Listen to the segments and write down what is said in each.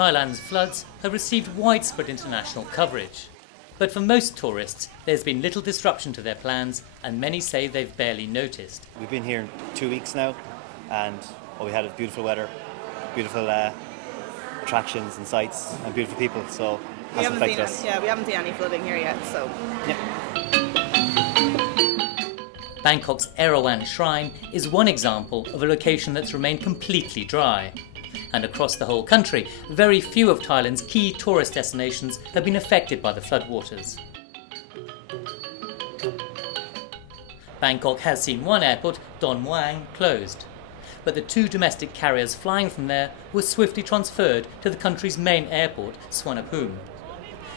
Thailand's floods have received widespread international coverage. But for most tourists, there's been little disruption to their plans, and many say they've barely noticed. We've been here 2 weeks now, and we had beautiful weather, beautiful attractions and sights, and beautiful people, so it hasn't affected us. Yeah, we haven't seen any flooding here yet, so... Yeah. Bangkok's Erawan Shrine is one example of a location that's remained completely dry. And across the whole country, very few of Thailand's key tourist destinations have been affected by the floodwaters. Bangkok has seen one airport, Don Muang, closed. But the 2 domestic carriers flying from there were swiftly transferred to the country's main airport, Suvarnabhumi.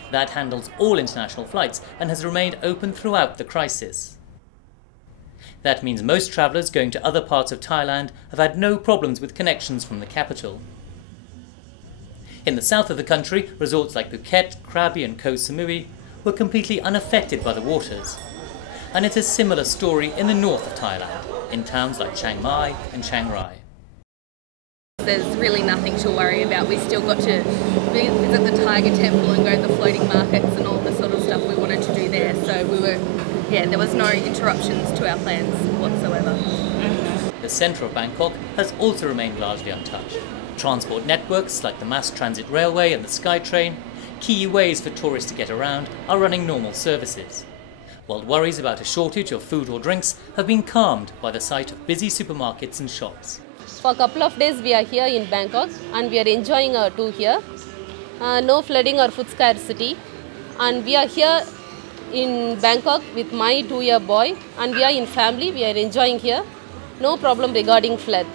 That handles all international flights and has remained open throughout the crisis. That means most travellers going to other parts of Thailand have had no problems with connections from the capital. In the south of the country, resorts like Phuket, Krabi and Koh Samui were completely unaffected by the waters. And it's a similar story in the north of Thailand, in towns like Chiang Mai and Chiang Rai. There's really nothing to worry about. We still got to visit the Tiger Temple and go to the floating markets and all the sort of stuff we wanted to do there. So there was no interruptions to our plans whatsoever. The centre of Bangkok has also remained largely untouched. Transport networks like the Mass Transit Railway and the SkyTrain, key ways for tourists to get around, are running normal services. While worries about a shortage of food or drinks have been calmed by the sight of busy supermarkets and shops. For a couple of days we are here in Bangkok and we are enjoying our tour here. No flooding or food scarcity. And we are here in Bangkok with my 2-year boy and we are in family, we are enjoying here. No problem regarding flood.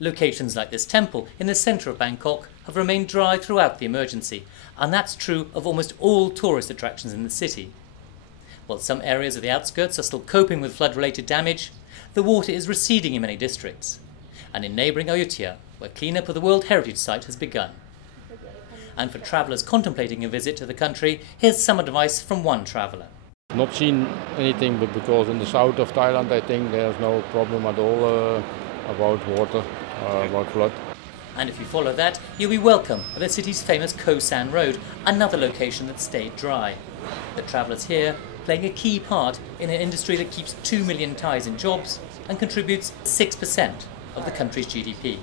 Locations like this temple in the centre of Bangkok have remained dry throughout the emergency, and that's true of almost all tourist attractions in the city. While some areas of the outskirts are still coping with flood-related damage, the water is receding in many districts. And in neighbouring Ayutthaya, where clean-up of the World Heritage Site has begun. And for travellers contemplating a visit to the country, here's some advice from one traveller. Not seen anything, but because in the south of Thailand I think there's no problem at all about water, about flood. And if you follow that, you'll be welcome at the city's famous Khao San Road, another location that stayed dry. The travellers here playing a key part in an industry that keeps 2 million Thais in jobs and contributes 6% of the country's GDP.